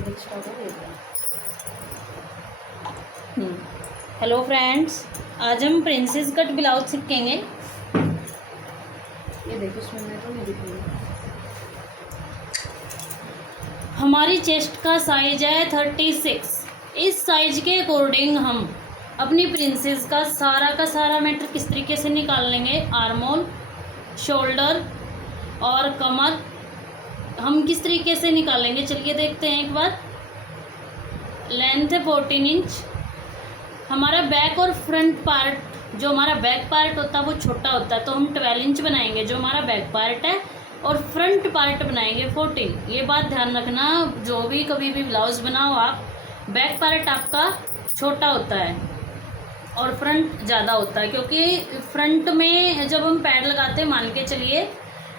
Music start हो गया। Hello friends, आज हम प्रिंसेस कट ब्लाउज सीखेंगे। ये देखो, इसमें मैं तो नहीं दिख रही। हमारी चेस्ट का साइज है 36। इस साइज के अकॉर्डिंग हम अपनी प्रिंसेस का सारा मैटर किस तरीके से निकाल लेंगे। आर्मोल, शोल्डर और कमर हम किस तरीके से निकालेंगे, चलिए देखते हैं एक बार। लेंथ है 14 इंच। हमारा बैक और फ्रंट पार्ट, जो हमारा बैक पार्ट होता है वो छोटा होता है, तो हम 12 इंच बनाएंगे जो हमारा बैक पार्ट है, और फ्रंट पार्ट बनाएंगे 14। ये बात ध्यान रखना, जो भी कभी भी ब्लाउज बनाओ आप, बैक पार्ट आपका छोटा होता है और फ्रंट ज़्यादा होता है, क्योंकि फ्रंट में जब हम पैड लगाते हैं, मान के चलिए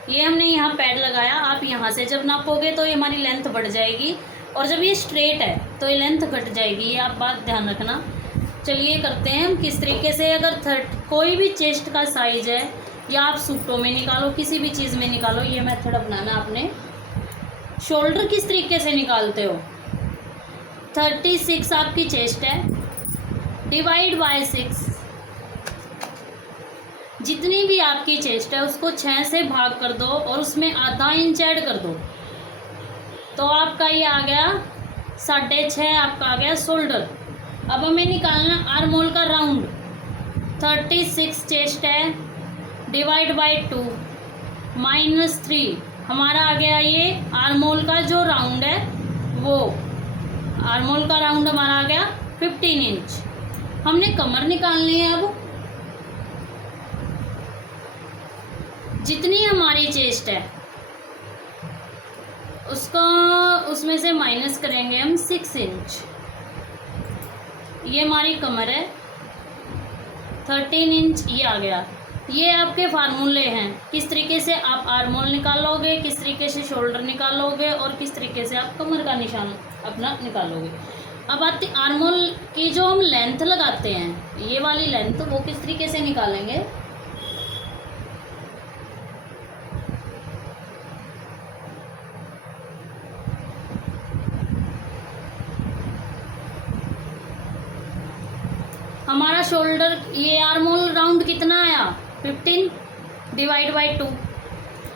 ये हमने यहाँ पैड लगाया, आप यहाँ से जब नापोगे तो ये हमारी लेंथ बढ़ जाएगी, और जब ये स्ट्रेट है तो ये लेंथ घट जाएगी। ये आप बात ध्यान रखना। चलिए करते हैं हम किस तरीके से। अगर कोई भी चेस्ट का साइज है, या आप सूटों में निकालो, किसी भी चीज़ में निकालो, ये मेथड अपनाना आपने। शोल्डर किस तरीके से निकालते हो, 36 आपकी चेस्ट है, डिवाइड बाय 6। जितनी भी आपकी चेस्ट है उसको 6 से भाग कर दो और उसमें आधा इंच ऐड कर दो, तो आपका ये आ गया 6.5। आपका आ गया शोल्डर। अब हमें निकालना आर्मोल का राउंड। 36 चेस्ट है, डिवाइड बाय 2 -3 हमारा आ गया ये आर्मोल का जो राउंड है, वो आर्मोल का राउंड हमारा आ गया 15 इंच। हमने कमर निकालनी है। अब जितनी हमारी चेस्ट है उसको उसमें से माइनस करेंगे हम 6 इंच। ये हमारी कमर है 13 इंच, ये आ गया। ये आपके फार्मूले हैं, किस तरीके से आप आर्मोल निकालोगे, किस तरीके से शोल्डर निकालोगे, और किस तरीके से आप कमर का निशान अपना निकालोगे। अब आती आर्मोल की जो हम लेंथ लगाते हैं, ये वाली लेंथ, वो किस तरीके से निकालेंगे। हमारा शोल्डर, ये आर्मोल राउंड कितना आया 15, डिवाइड बाय 2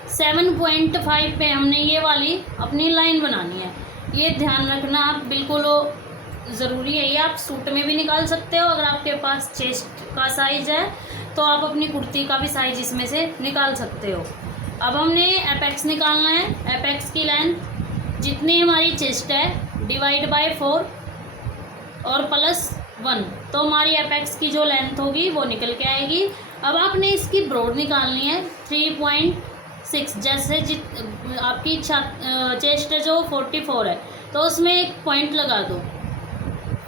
7.5 पे हमने ये वाली अपनी लाइन बनानी है। ये ध्यान रखना आप, बिल्कुल ज़रूरी है। ये आप सूट में भी निकाल सकते हो, अगर आपके पास चेस्ट का साइज है तो आप अपनी कुर्ती का भी साइज इसमें से निकाल सकते हो। अब हमने एपेक्स निकालना है। एपेक्स की लेंथ जितनी हमारी चेस्ट है, डिवाइड बाय 4 और +1, तो हमारी एपेक्स की जो लेंथ होगी वो निकल के आएगी। अब आपने इसकी ब्रॉड निकालनी है 3.6। जैसे आपकी चेस्ट है जो 44 है, तो उसमें एक पॉइंट लगा दो,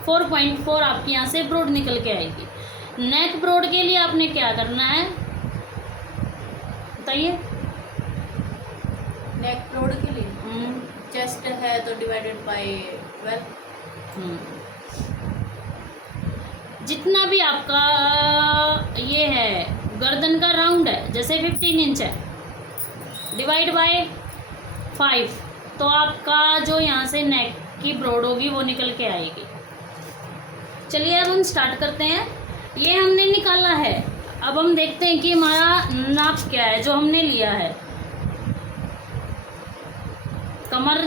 4.4 आपकी यहाँ से ब्रॉड निकल के आएगी। नेक ब्रॉड के लिए आपने क्या करना है बताइए। नेक ब्रॉड के लिए चेस्ट है तो डिवाइडेड बाय 12। जितना भी आपका ये है गर्दन का राउंड है, जैसे 15 इंच है, डिवाइड बाय 5, तो आपका जो यहाँ से नेक की ब्रॉड होगी वो निकल के आएगी। चलिए अब हम स्टार्ट करते हैं। ये हमने निकाला है। अब हम देखते हैं कि हमारा नाप क्या है जो हमने लिया है। कमर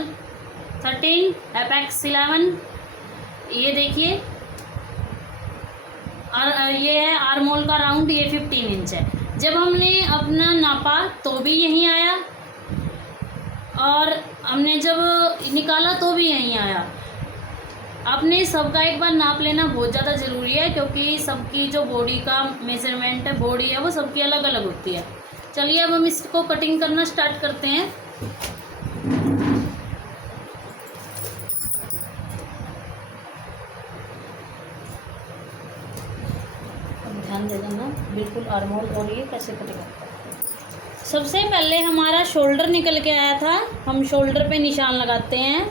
13, एपेक्स 11, ये देखिए, और ये है आर्मोल का राउंड, ये 15 इंच है। जब हमने अपना नापा तो भी यहीं आया, और हमने जब निकाला तो भी यहीं आया। आपने सबका एक बार नाप लेना बहुत ज़्यादा ज़रूरी है, क्योंकि सबकी जो बॉडी का मेजरमेंट है, बॉडी है, वो सबकी अलग अलग होती है। चलिए अब हम इसको कटिंग करना स्टार्ट करते हैं। ध्यान दे देना बिल्कुल, आर्मोल और ये कैसे कटेगा। सबसे पहले हमारा शोल्डर निकल के आया था, हम शोल्डर पे निशान लगाते हैं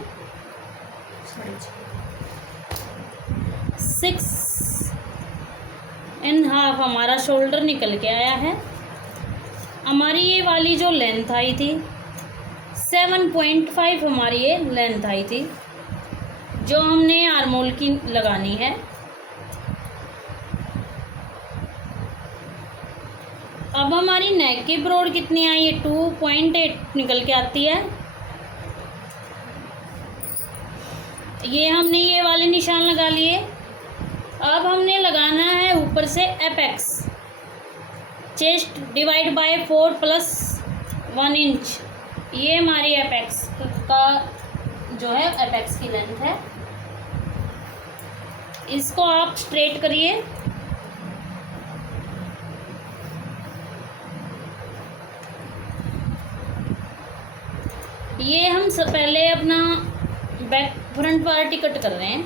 6.5 हमारा शोल्डर निकल के आया है। हमारी ये वाली जो लेंथ आई थी 7.5 हमारी ये लेंथ आई थी। जो हमने आर्मोल की लगानी है। अब हमारी नेक की ब्रॉड कितनी आई है, 2.8 निकल के आती है। ये हमने ये वाले निशान लगा लिए। अब हमने लगाना है ऊपर से apex, chest divide by 4 + 1 inch. ये हमारी एपेक्स का जो है एपेक्स की लेंथ है। इसको आप स्ट्रेट करिए। ये हम पहले अपना बैक फ्रंट पार्ट कट कर रहे हैं।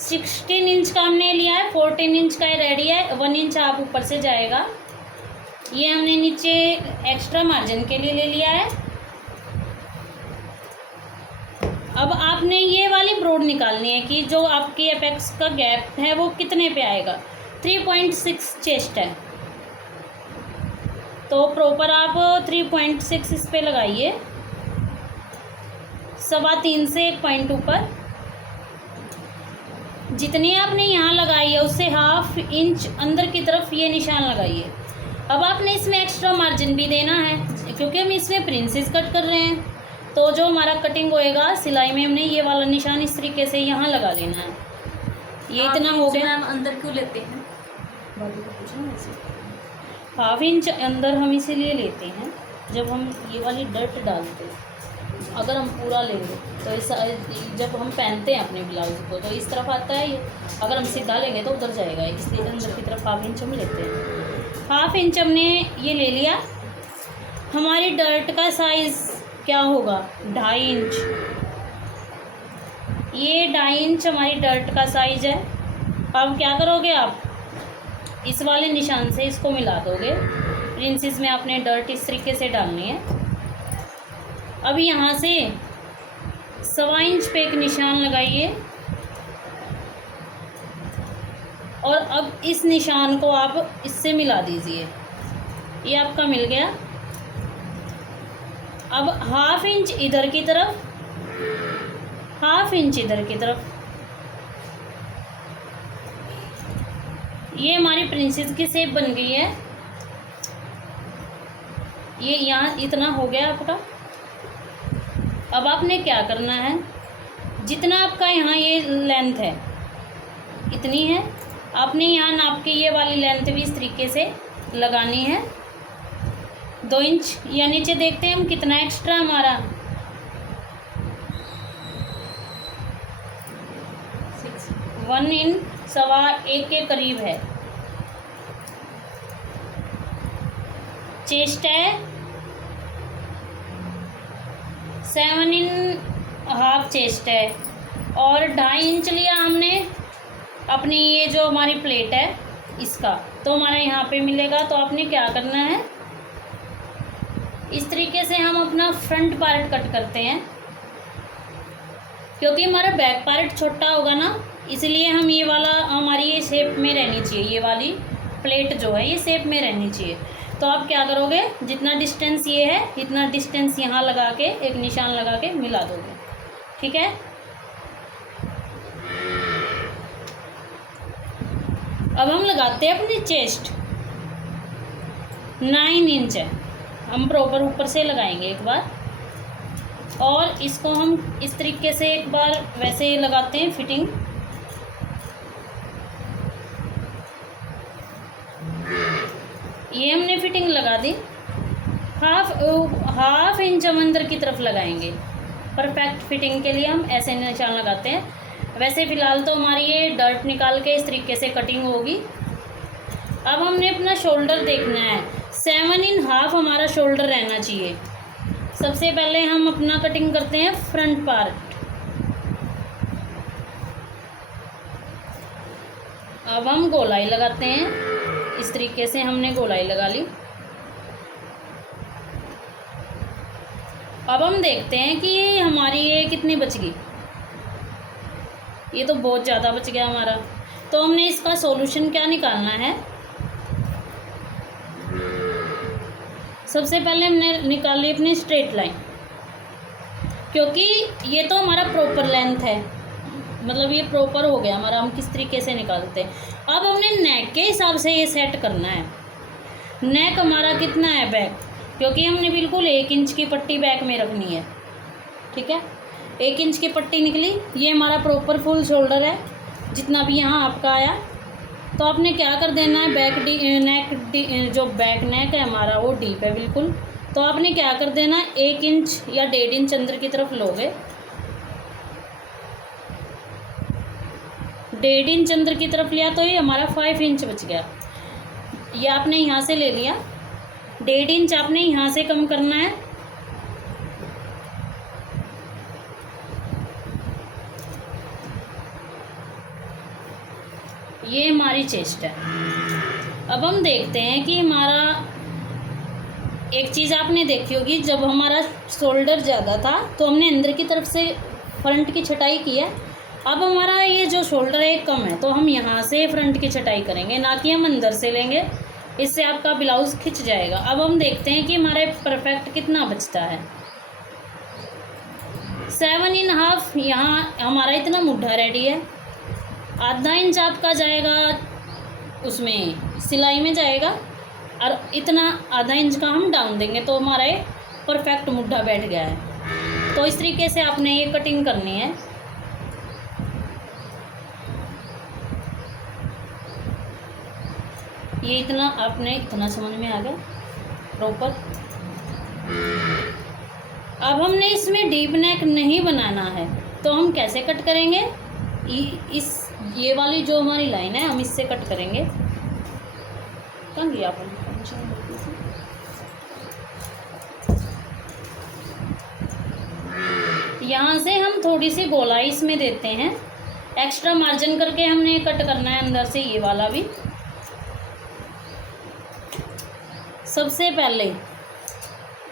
16 इंच का हमने लिया है, 14 इंच का रेडी है, 1 इंच आप ऊपर से जाएगा। ये हमने नीचे एक्स्ट्रा मार्जिन के लिए ले लिया है। अब आपने ये वाली ब्रॉड निकालनी है कि जो आपकी एपेक्स का गैप है वो कितने पे आएगा। 3.6 चेस्ट है, तो प्रॉपर आप 3.6 इस पे लगाइए, 3.25 से 1 पॉइंट ऊपर। जितनी आपने यहाँ लगाई है उससे 1/2 इंच अंदर की तरफ ये निशान लगाइए। अब आपने इसमें एक्स्ट्रा मार्जिन भी देना है, क्योंकि हम इसमें प्रिंसेस कट कर रहे हैं। तो जो हमारा कटिंग होएगा सिलाई में, हमने ये वाला निशान इस तरीके से यहाँ लगा लेना है। ये इतना हो गया। मैम अंदर क्यों लेते हैं? 1/2 इंच अंदर हम इसीलिए लेते हैं, जब हम ये वाली डर्ट डालते हैं। अगर हम पूरा लेंगे तो इस जब हम पहनते हैं अपने ब्लाउज को तो इस तरफ आता है ये, अगर हम सीधा लेंगे तो उधर जाएगा, इसलिए अंदर की तरफ 1/2 इंच हम लेते हैं। 1/2 इंच हमने ये ले लिया। हमारी डर्ट का साइज़ क्या होगा, 2.5 इंच। ये 2.5 इंच हमारी डर्ट का साइज है। अब क्या करोगे आप, इस वाले निशान से इसको मिला दोगे। प्रिंसेस में आपने डर्ट इस तरीके से डालनी है। अब यहाँ से 1.25 इंच पे एक निशान लगाइए और अब इस निशान को आप इससे मिला दीजिए। ये आपका मिल गया। अब 1/2 इंच इधर की तरफ, 1/2 इंच इधर की तरफ। ये हमारी प्रिंसेस की शेप बन गई है। ये यहाँ इतना हो गया आपका। अब आपने क्या करना है, जितना आपका यहाँ ये लेंथ है इतनी है, आपने यहाँ नाप के ये वाली लेंथ भी इस तरीके से लगानी है। 2 इंच या नीचे देखते हैं हम कितना एक्स्ट्रा हमारा 1 इन 1.25 के करीब है। चेस्ट है 7.5 चेस्ट है और 2.5 इंच लिया हमने अपनी ये जो हमारी प्लेट है इसका, तो हमारा यहाँ पे मिलेगा। तो आपने क्या करना है, इस तरीके से हम अपना फ्रंट पार्ट कट करते हैं, क्योंकि हमारा बैक पार्ट छोटा होगा ना, इसलिए हम ये वाला हमारी ये शेप में रहनी चाहिए। ये वाली प्लेट जो है ये शेप में रहनी चाहिए। तो आप क्या करोगे, जितना डिस्टेंस ये है इतना डिस्टेंस यहाँ लगा के एक निशान लगा के मिला दोगे। ठीक है। अब हम लगाते हैं अपनी चेस्ट। 9 इंच है, हम प्रॉपर ऊपर से लगाएंगे एक बार, और इसको हम इस तरीके से एक बार वैसे लगाते हैं फिटिंग। ये हमने फिटिंग लगा दी। 1/2 इंच हम अंदर की तरफ लगाएंगे। परफेक्ट फिटिंग के लिए हम ऐसे निशान लगाते हैं। वैसे फ़िलहाल तो हमारी ये डर्ट निकाल के इस तरीके से कटिंग होगी। अब हमने अपना शोल्डर देखना है। 7.5 हमारा शोल्डर रहना चाहिए। सबसे पहले हम अपना कटिंग करते हैं फ्रंट पार्ट। अब हम गोलाई लगाते हैं। इस तरीके से हमने गोलाई लगा ली। अब हम देखते हैं कि हमारी ये कितनी बच गई। ये तो बहुत ज़्यादा बच गया हमारा। तो हमने इसका सॉल्यूशन क्या निकालना है, सबसे पहले हमने निकाली अपनी स्ट्रेट लाइन। क्योंकि ये तो हमारा प्रॉपर लेंथ है, मतलब ये प्रॉपर हो गया हमारा, हम किस तरीके से निकालते हैं। अब हमने नेक के हिसाब से ये सेट करना है। नेक हमारा कितना है बैक, क्योंकि हमने बिल्कुल 1 इंच की पट्टी बैक में रखनी है, ठीक है। 1 इंच की पट्टी निकली, ये हमारा प्रॉपर फुल शोल्डर है, जितना भी यहाँ आपका आया। तो आपने क्या कर देना है, जो बैक नेक है हमारा वो डीप है बिल्कुल, तो आपने क्या कर देना है 1 इंच या 1.5 इंच अंदर की तरफ लोगे। 1.5 इंच अंदर की तरफ लिया तो ये हमारा 5 इंच बच गया। ये आपने यहाँ से ले लिया, 1.5 इंच आपने यहाँ से कम करना है। ये हमारी चेस्ट है। अब हम देखते हैं कि हमारा, एक चीज़ आपने देखी होगी, जब हमारा शोल्डर ज़्यादा था तो हमने अंदर की तरफ से फ्रंट की छटाई की है। अब हमारा ये जो शोल्डर है कम है, तो हम यहाँ से फ्रंट की छटाई करेंगे, ना कि हम अंदर से लेंगे, इससे आपका ब्लाउज़ खिंच जाएगा। अब हम देखते हैं कि हमारे परफेक्ट कितना बचता है। 7.5 यहाँ हमारा इतना मुड्ढा रेडी है। आधा इंच आपका जाएगा उसमें सिलाई में जाएगा, और इतना आधा इंच का हम डाउन देंगे, तो हमारा ये परफेक्ट मुड्ढा बैठ गया है। तो इस तरीके से आपने ये कटिंग करनी है। ये इतना आपने इतना समझ में आ गया प्रॉपर। अब हमने इसमें डीप नेक नहीं बनाना है, तो हम कैसे कट करेंगे, ये वाली जो हमारी लाइन है हम इससे कट करेंगे। कहाँ गया अपन, यहाँ से हम थोड़ी सी गोलाई इसमें देते हैं, एक्स्ट्रा मार्जिन करके हमने कट करना है अंदर से। ये वाला भी सबसे पहले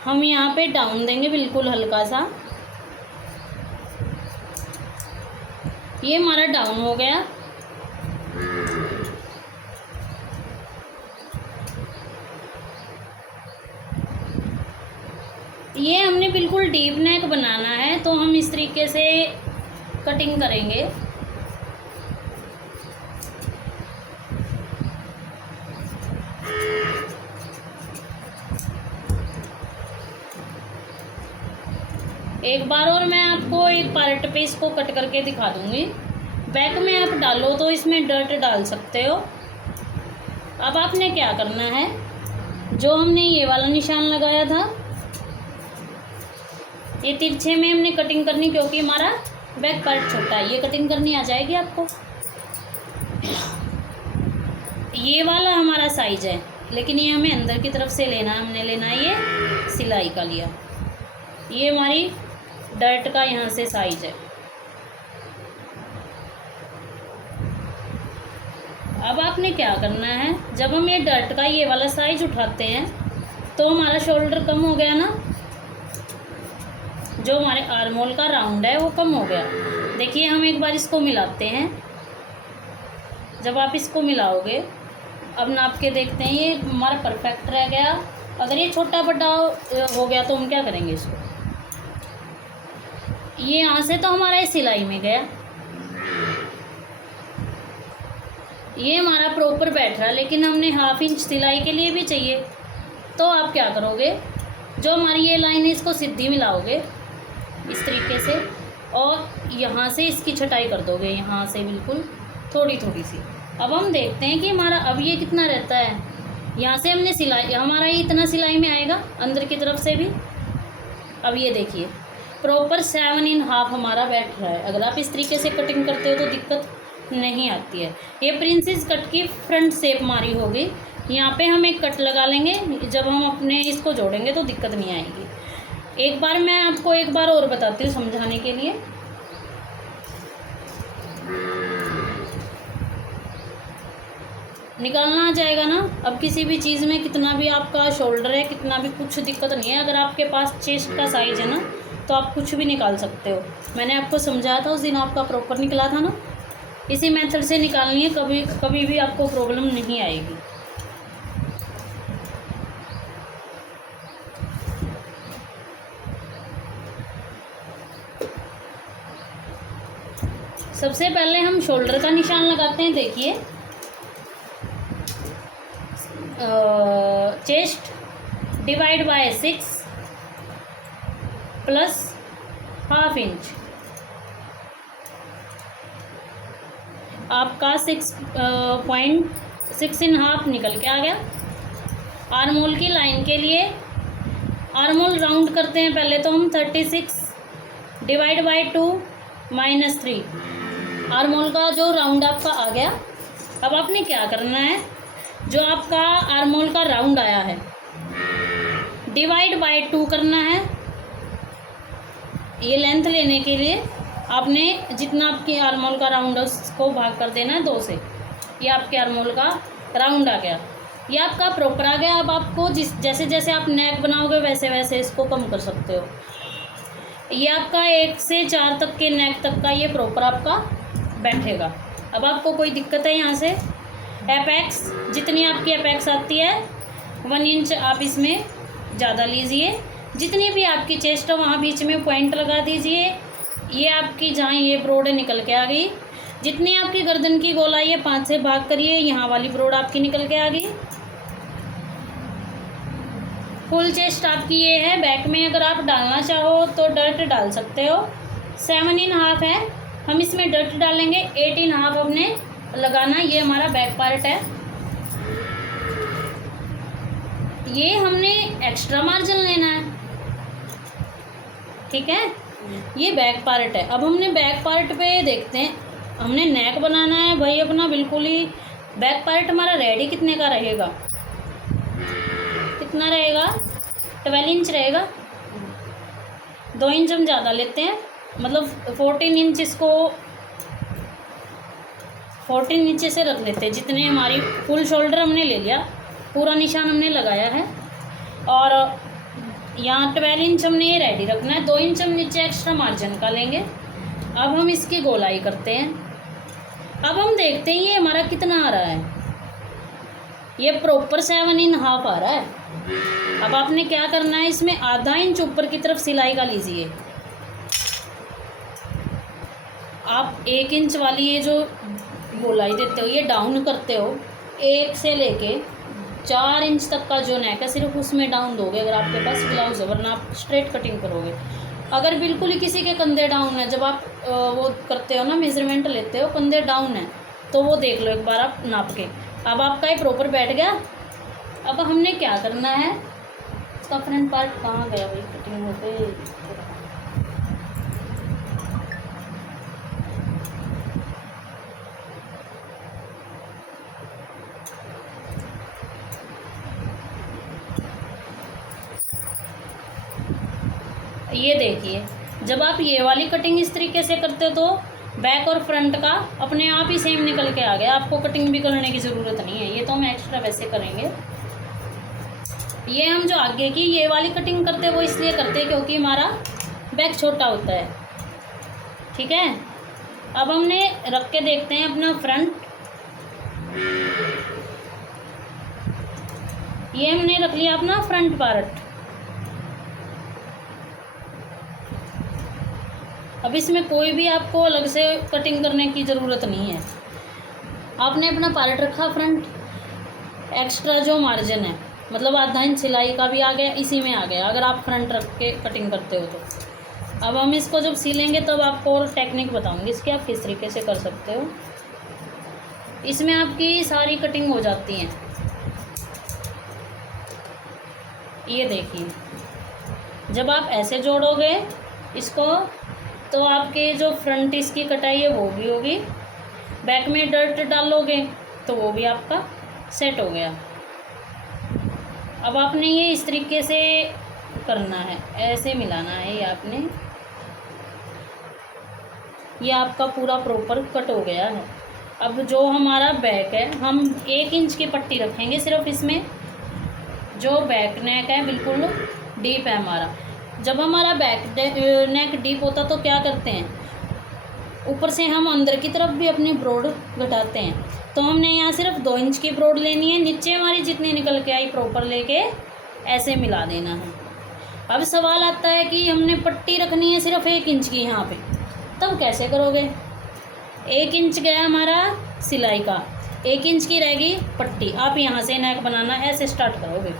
हम यहाँ पे डाउन देंगे बिल्कुल हल्का सा। ये हमारा डाउन हो गया। ये हमने बिल्कुल डीप नेक बनाना है, तो हम इस तरीके से कटिंग करेंगे। एक बार और मैं आपको एक पार्ट पे इसको कट करके दिखा दूंगी। बैक में आप डालो तो इसमें डर्ट डाल सकते हो। अब आपने क्या करना है, जो हमने ये वाला निशान लगाया था, ये तिरछे में हमने कटिंग करनी, क्योंकि हमारा बैक पार्ट छोटा है। ये कटिंग करनी आ जाएगी आपको। ये वाला हमारा साइज है, लेकिन ये हमें अंदर की तरफ से लेना है। हमने लेना है ये सिलाई का लिया। ये हमारी डर्ट का यहाँ से साइज है। अब आपने क्या करना है, जब हम ये डर्ट का ये वाला साइज उठाते हैं तो हमारा शोल्डर कम हो गया ना, जो हमारे आर्म होल का राउंड है वो कम हो गया। देखिए हम एक बार इसको मिलाते हैं। जब आप इसको मिलाओगे, अब नाप के देखते हैं, ये हमारा परफेक्ट रह गया। अगर ये छोटा बड़ा हो गया तो हम क्या करेंगे इसको, ये यहाँ से तो हमारा ये सिलाई में गया, ये हमारा प्रॉपर बैठ रहा, लेकिन हमने 1/2 इंच सिलाई के लिए भी चाहिए। तो आप क्या करोगे, जो हमारी ये लाइन है इसको सीधी मिलाओगे इस तरीके से, और यहाँ से इसकी छटाई कर दोगे, यहाँ से बिल्कुल थोड़ी थोड़ी सी। अब हम देखते हैं कि हमारा अब ये कितना रहता है। यहाँ से हमने सिलाई, हमारा ये इतना सिलाई में आएगा अंदर की तरफ से भी। अब ये देखिए प्रॉपर 7.5 हमारा बैठ रहा है। अगर आप इस तरीके से कटिंग करते हो तो दिक्कत नहीं आती है। ये प्रिंसेस कट की फ्रंट शेप हमारी होगी। यहाँ पे हम एक कट लगा लेंगे, जब हम अपने इसको जोड़ेंगे तो दिक्कत नहीं आएगी। एक बार मैं आपको एक बार और बताती हूँ समझाने के लिए। निकालना आ जाएगा ना। अब किसी भी चीज़ में कितना भी आपका शोल्डर है, कितना भी, कुछ दिक्कत नहीं है। अगर आपके पास चेस्ट का साइज़ है ना, तो आप कुछ भी निकाल सकते हो। मैंने आपको समझाया था उस दिन, आपका प्रॉपर निकला था ना। इसी मेथड से निकालनी है, कभी कभी भी आपको प्रॉब्लम नहीं आएगी। सबसे पहले हम शोल्डर का निशान लगाते हैं। देखिए, chest divide by 6 plus ½ inch, आपका 6.6½ निकल के आ गया। आर्मोल की लाइन के लिए आर्मोल राउंड करते हैं पहले तो हम। 36 डिवाइड बाय 2 -3, आर्मोल का जो राउंड आपका आ गया। अब आपने क्या करना है, जो आपका आर्मोल का राउंड आया है डिवाइड बाय 2 करना है। ये लेंथ लेने के लिए आपने जितना आपकी आर्मोल का राउंड है उसको भाग कर देना है 2 से। ये आपके आर्मोल का राउंड आ गया, ये आपका प्रॉपर आ गया। अब आपको जैसे जैसे आप नेक बनाओगे वैसे वैसे इसको कम कर सकते हो। ये आपका 1 से 4 तक के नेक तक का ये प्रॉपर आपका बैठेगा। अब आपको कोई दिक्कत है यहाँ से, एपेक्स जितनी आपकी एपेक्स आती है 1 इंच आप इसमें ज़्यादा लीजिए। जितनी भी आपकी चेस्ट है वहाँ बीच में पॉइंट लगा दीजिए। ये आपकी जहाँ ये ब्रोड निकल के आ गई। जितनी आपकी गर्दन की गोलाई है 5 से भाग करिए, यहाँ वाली ब्रोड आपकी निकल के आ गई। फुल चेस्ट आपकी ये है। बैक में अगर आप डालना चाहो तो डर्ट डाल सकते हो। 7.5 है, हम इसमें डर्ट डालेंगे। 8.5 हमने लगाना। ये हमारा बैक पार्ट है, ये हमने एक्स्ट्रा मार्जिन लेना है, ठीक है। ये बैक पार्ट है। अब हमने बैक पार्ट पे देखते हैं, हमने नेक बनाना है भाई अपना बिल्कुल ही। बैक पार्ट हमारा रेडी कितने का रहेगा, कितना रहेगा, 12 इंच रहेगा। 2 इंच हम ज़्यादा लेते हैं, मतलब 14 इंच इसको 14 नीचे से रख लेते हैं। जितने हमारी फुल शोल्डर हमने ले लिया, पूरा निशान हमने लगाया है। और यहाँ 12 इंच हमने ये रेडी रखना है। 2 इंच हम नीचे एक्स्ट्रा मार्जिन का लेंगे। अब हम इसकी गोलाई करते हैं। अब हम देखते हैं ये हमारा कितना आ रहा है। ये प्रॉपर 7.5 आ रहा है। अब आपने क्या करना है, इसमें ½ इंच ऊपर की तरफ सिलाई का लीजिए। आप 1 इंच वाली ये जो गोलाई देते हो, ये डाउन करते हो 1 से लेके 4 इंच तक का जो नेक है सिर्फ उसमें डाउन दोगे अगर आपके पास ब्लाउज है, वरना आप स्ट्रेट कटिंग करोगे। अगर बिल्कुल ही किसी के कंधे डाउन है, जब आप वो करते हो ना मेजरमेंट लेते हो, कंधे डाउन है तो वो देख लो एक बार आप नाप के। अब आपका ये प्रॉपर बैठ गया। अब हमने क्या करना है, इसका फ्रंट पार्ट कहाँ गया भाई, कटिंग हो गई। ये देखिए, जब आप ये वाली कटिंग इस तरीके से करते हो तो बैक और फ्रंट का अपने आप ही सेम निकल के आ गया। आपको कटिंग भी करने की ज़रूरत नहीं है, ये तो हम एक्स्ट्रा वैसे करेंगे। ये हम जो आगे की ये वाली कटिंग करते हैं वो इसलिए करते हैं क्योंकि हमारा बैक छोटा होता है, ठीक है। अब हमने रख के देखते हैं अपना फ्रंट। ये हमने रख लिया अपना फ्रंट पार्ट। अब इसमें कोई भी आपको अलग से कटिंग करने की ज़रूरत नहीं है। आपने अपना पार्ट रखा फ्रंट, एक्स्ट्रा जो मार्जिन है मतलब ½ इंच सिलाई का भी आ गया, इसी में आ गया अगर आप फ्रंट रख के कटिंग करते हो तो। अब हम इसको जब सिलेंगे तब आपको और टेक्निक बताऊंगी इसकी, आप किस तरीके से कर सकते हो। इसमें आपकी सारी कटिंग हो जाती है। ये देखिए, जब आप ऐसे जोड़ोगे इसको तो आपके जो फ्रंट इसकी कटाई है वो भी होगी। बैक में डर्ट डालोगे तो वो भी आपका सेट हो गया। अब आपने ये इस तरीके से करना है, ऐसे मिलाना है ये आपने। ये आपका पूरा प्रॉपर कट हो गया है। अब जो हमारा बैक है, हम 1 इंच की पट्टी रखेंगे सिर्फ इसमें। जो बैक नेक है बिल्कुल डीप है हमारा। जब हमारा बैक नेक डीप होता तो क्या करते हैं, ऊपर से हम अंदर की तरफ भी अपनी ब्रोड घटाते हैं। तो हमने यहाँ सिर्फ 2 इंच की ब्रोड लेनी है। नीचे हमारी जितनी निकल के आई प्रॉपर लेके ऐसे मिला देना है। अब सवाल आता है कि हमने पट्टी रखनी है सिर्फ 1 इंच की यहाँ पे, तब कैसे करोगे। 1 इंच गया हमारा सिलाई का, 1 इंच की रहेगी पट्टी। आप यहाँ से नेक बनाना ऐसे स्टार्ट करोगे,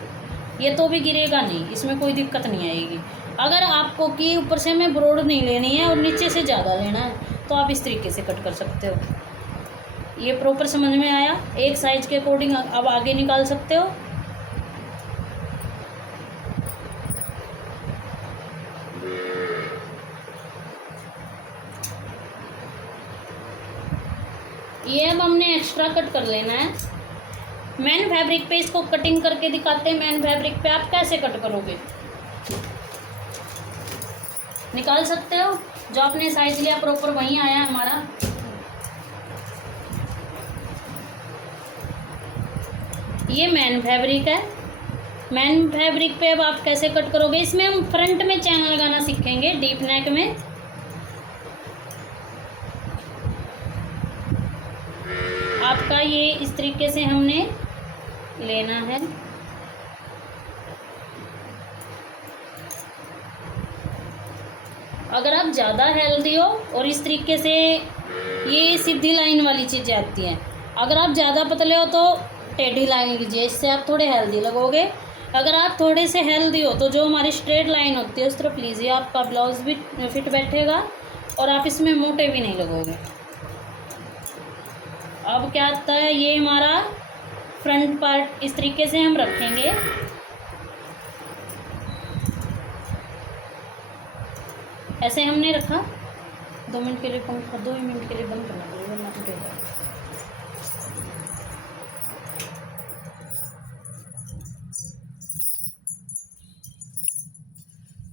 ये तो भी गिरेगा नहीं, इसमें कोई दिक्कत नहीं आएगी। अगर आपको कि ऊपर से हमें ब्रॉड नहीं लेनी है और नीचे से ज़्यादा लेना है तो आप इस तरीके से कट कर सकते हो। ये प्रॉपर समझ में आया? एक साइज के अकॉर्डिंग अब आगे निकाल सकते हो। ये अब हमने एक्स्ट्रा कट कर लेना है। मैन फैब्रिक पे इसको कटिंग करके दिखाते हैं। मैन फैब्रिक पे आप कैसे कट करोगे, निकाल सकते हो। जो आपने साइज लिया प्रॉपर वहीं आया हमारा। ये मैन फैब्रिक है। मैन फैब्रिक पे अब आप कैसे कट करोगे, इसमें हम फ्रंट में चैन लगाना सीखेंगे डीप नेक में। आपका ये इस तरीके से हमने लेना है। अगर आप ज़्यादा हेल्दी हो और इस तरीके से ये सीधी लाइन वाली चीज़ें आती हैं, अगर आप ज़्यादा पतले हो तो टेढ़ी लाइन लीजिए, इससे आप थोड़े हेल्दी लगोगे। अगर आप थोड़े से हेल्दी हो तो जो हमारी स्ट्रेट लाइन होती है उस तरफ लीजिए, आपका ब्लाउज भी फिट बैठेगा और आप इसमें मोटे भी नहीं लगोगे। अब क्या आता है, ये हमारा फ्रंट पार्ट इस तरीके से हम रखेंगे। ऐसे हमने रखा। 2 मिनट के लिए पंखा 2 मिनट के लिए बंद करना पड़ेगा, वरना टूटेगा।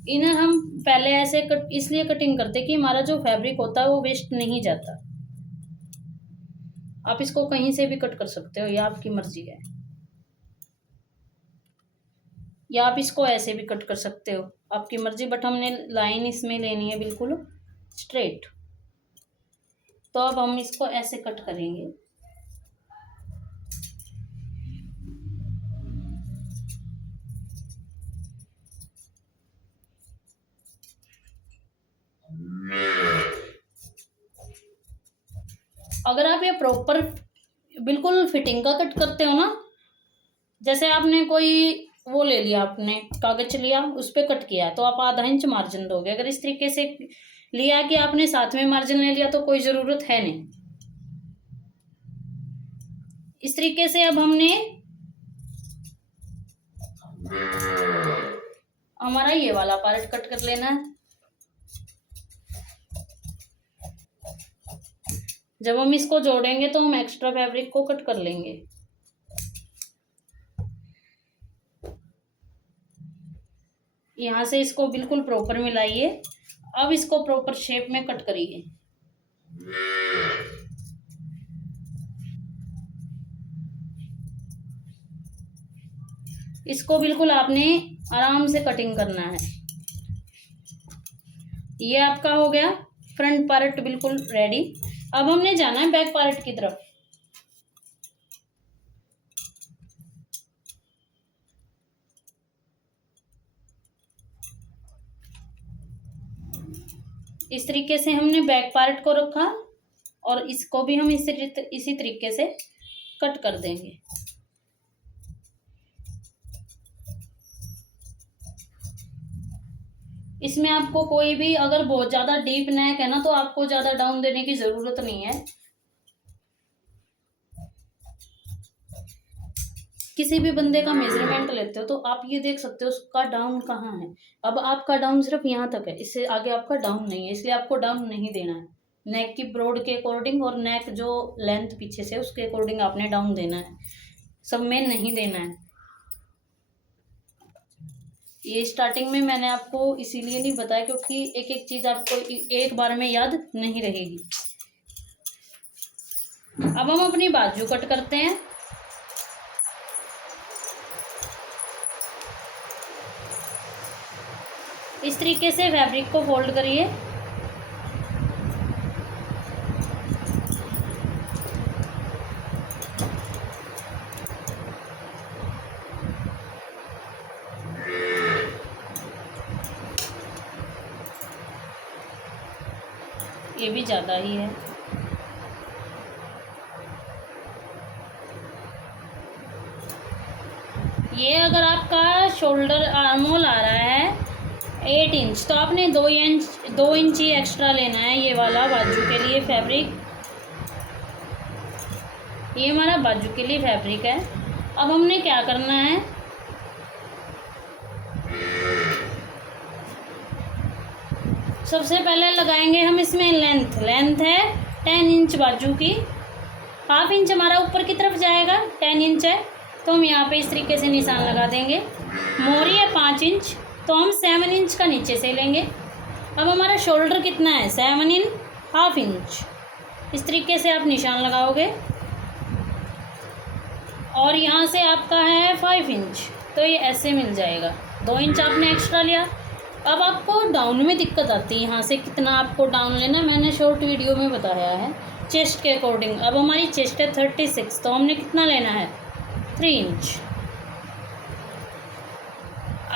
इन्हें हम पहले ऐसे इसलिए कटिंग करते कि हमारा जो फैब्रिक होता है वो वेस्ट नहीं जाता। आप इसको कहीं से भी कट कर सकते हो, या आपकी मर्जी है, या आप इसको ऐसे भी कट कर सकते हो, आपकी मर्जी। बट हमने लाइन इसमें लेनी है बिल्कुल स्ट्रेट, तो अब हम इसको ऐसे कट करेंगे। अगर आप ये प्रॉपर बिल्कुल फिटिंग का कट करते हो ना, जैसे आपने कोई वो ले लिया, आपने कागज लिया उस पर कट किया तो आप आधा इंच मार्जिन दोगे। अगर इस तरीके से लिया कि आपने साथ में मार्जिन ले लिया तो कोई ज़रूरत है नहीं। इस तरीके से अब हमने हमारा ये वाला पार्ट कट कर लेना है। जब हम इसको जोड़ेंगे तो हम एक्स्ट्रा फैब्रिक को कट कर लेंगे। यहाँ से इसको बिल्कुल प्रॉपर मिलाइए। अब इसको प्रॉपर शेप में कट करिए। इसको बिल्कुल आपने आराम से कटिंग करना है। ये आपका हो गया फ्रंट पार्ट बिल्कुल रेडी। अब हमने जाना है बैक पार्ट की तरफ। इस तरीके से हमने बैक पार्ट को रखा और इसको भी हम इसी तरीके से कट कर देंगे। इसमें आपको कोई भी अगर बहुत ज़्यादा डीप नेक है ना तो आपको ज़्यादा डाउन देने की ज़रूरत नहीं है। किसी भी बंदे का मेजरमेंट लेते हो तो आप ये देख सकते हो उसका डाउन कहाँ है। अब आपका डाउन सिर्फ यहाँ तक है, इससे आगे आपका डाउन नहीं है, इसलिए आपको डाउन नहीं देना है। नेक की ब्रॉड के अकॉर्डिंग और नेक जो लेंथ पीछे से उसके अकॉर्डिंग आपने डाउन देना है, सब में नहीं देना है। ये स्टार्टिंग में मैंने आपको इसीलिए नहीं बताया क्योंकि एक एक चीज़ आपको एक बार में याद नहीं रहेगी। अब हम अपनी बाजू कट करते हैं। इस तरीके से फैब्रिक को फोल्ड करिए। ये भी ज़्यादा ही है। शोल्डर आर्मोल आ रहा है 8 इंच, तो आपने 2 इंच ही एक्स्ट्रा लेना है। ये वाला बाजू के लिए फैब्रिक, ये हमारा बाजू के लिए फैब्रिक है। अब हमने क्या करना है, सबसे पहले लगाएंगे हम इसमें लेंथ है 10 इंच बाजू की। हाफ इंच हमारा ऊपर की तरफ जाएगा, 10 इंच है तो हम यहाँ पे इस तरीके से निशान लगा देंगे। मोरी है 5 इंच, तो हम 7 इंच का नीचे से लेंगे। अब हमारा शोल्डर कितना है, 7.5 इंच। इस तरीके से आप निशान लगाओगे और यहाँ से आपका है 5 इंच, तो ये ऐसे मिल जाएगा। 2 इंच आपने एक्स्ट्रा लिया। अब आपको डाउन में दिक्कत आती है, यहाँ से कितना आपको डाउन लेना है मैंने शॉर्ट वीडियो में बताया है चेस्ट के अकॉर्डिंग। अब हमारी चेस्ट है 36, तो हमने कितना लेना है, 3 इंच।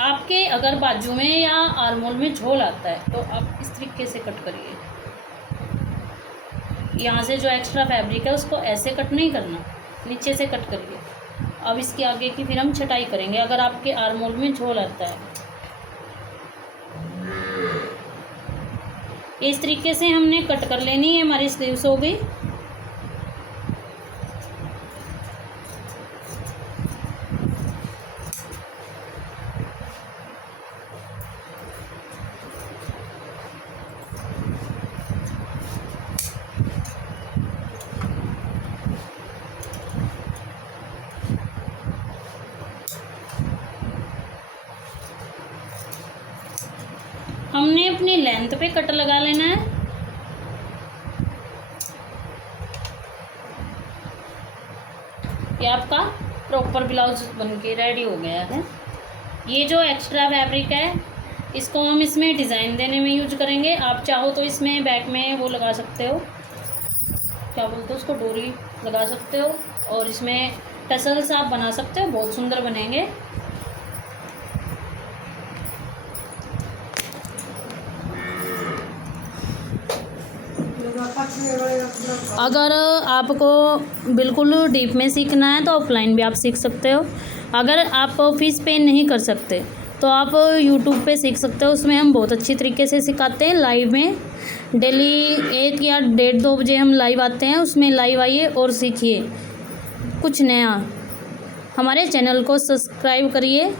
आपके अगर बाजू में या आर्मोल में झोल आता है तो आप इस तरीके से कट करिए। यहाँ से जो एक्स्ट्रा फैब्रिक है उसको ऐसे कट नहीं करना, नीचे से कट करिए। अब इसके आगे की फिर हम छटाई करेंगे अगर आपके आर्मोल में झोल आता है। इस तरीके से हमने कट कर लेनी है, हमारी स्लीव्स हो गई। हमने अपनी लेंथ पे कट लगा लेना है। ये आपका प्रॉपर ब्लाउज बनके रेडी हो गया है। ये जो एक्स्ट्रा फैब्रिक है इसको हम इसमें डिज़ाइन देने में यूज करेंगे। आप चाहो तो इसमें बैक में वो लगा सकते हो, क्या बोलते हो उसको, डोरी लगा सकते हो, और इसमें टसल्स आप बना सकते हो, बहुत सुंदर बनेंगे। अगर आपको बिल्कुल डीप में सीखना है तो ऑफलाइन भी आप सीख सकते हो। अगर आप फीस पे नहीं कर सकते तो आप यूट्यूब पे सीख सकते हो, उसमें हम बहुत अच्छी तरीके से सिखाते हैं लाइव में। डेली 1 या 1:30-2 बजे हम लाइव आते हैं, उसमें लाइव आइए और सीखिए कुछ नया। हमारे चैनल को सब्सक्राइब करिए।